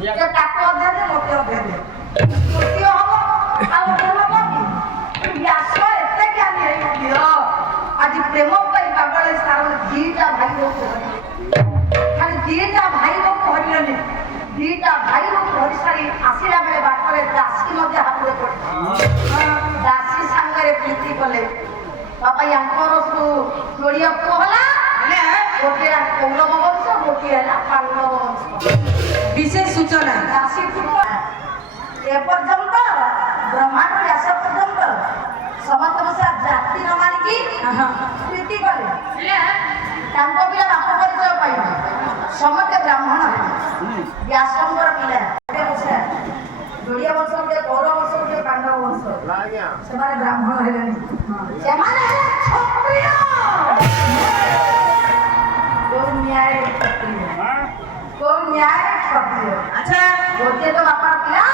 যে তাকে অধ্যা দে মতে অধ্যা দে মতে হব আর হব কি ব্যাস এতে জ্ঞানী হই দিও আজ প্রেম পাই পাগলে সারা দিটা ভাই লোক খালি দিটা ভাই লোক হরিলেনি দিটা ভাই লোক হরি সারি আসিলা বেলে বাটরে দাসী মধ্যে হাতে পড়ে দাসী সাঙ্গরে প্রীতি কলে বাবা ইয়াঙ্কর জড়িয়া পহলা গোটে কৌরব বংশ গোটে ହେଲା পাণ্ডব বংশ বিশেষ সূচনা দাসী এ পর্যন্ত ব্রহ্মাণ্ড ব্যাস পর্যন্ত ସମସ୍ତ ଭାଷା ଜାତି ନ ମାନିକି ପ୍ରୀତି କଲେ ତାଙ୍କ ପିଲା ବାପ ପରିଚୟ ପାଇଲେ ସମସ୍ତେ ବ୍ରାହ୍ମଣ ହେଲେ ବ୍ୟାସଙ୍କର ପିଲା ଯୋଡ଼ିଆ ବଂଶ ଗୋଟେ କୌରବ ବଂଶ ଗୋଟେ ପାଣ୍ଡବ ବଂଶ ସେମାନେ ବ୍ରାହ୍ମଣ ହେଲେନି ସେମାନେ ହେଲେ କ୍ଷତ୍ରିୟ କୋଉ ନ୍ୟାୟ କ୍ଷତ୍ରିୟ କୋଉ ନ୍ୟାୟ କ୍ଷତ୍ରିୟ আচ্ছা ଗୋଟିଏ ତ ବାପାର ପିଲା